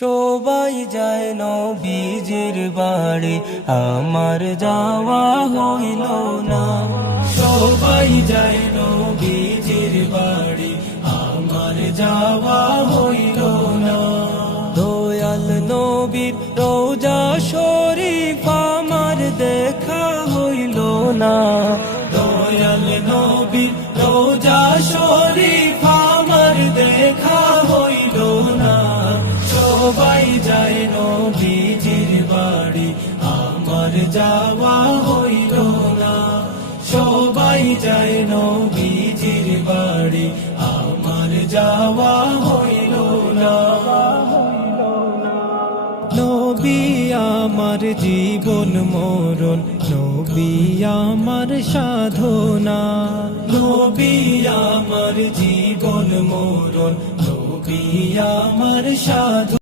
সবাই যায় নবীজির বাড়ি, আমার যাওয়া হইল না। সবাই যায় নবীজির বাড়ি, আমার যাওয়া হইল না। দয়াল নবীর রোজা শরীফ আমার দেখা হইল না। দয়াল নবীর রোজা শরীফ আমার দেখা হইল না। সবাই যায় নবীজির বাড়ি, আমার যাওয়া হইল না। সবাই যায় নবীজির বাড়ি, আমার যাওয়া হইল না। নবী আমার জীবন মরণ, নবী আমার সাধনা। নবী আমার জীবন মরণ, নবী আমার সাধনা।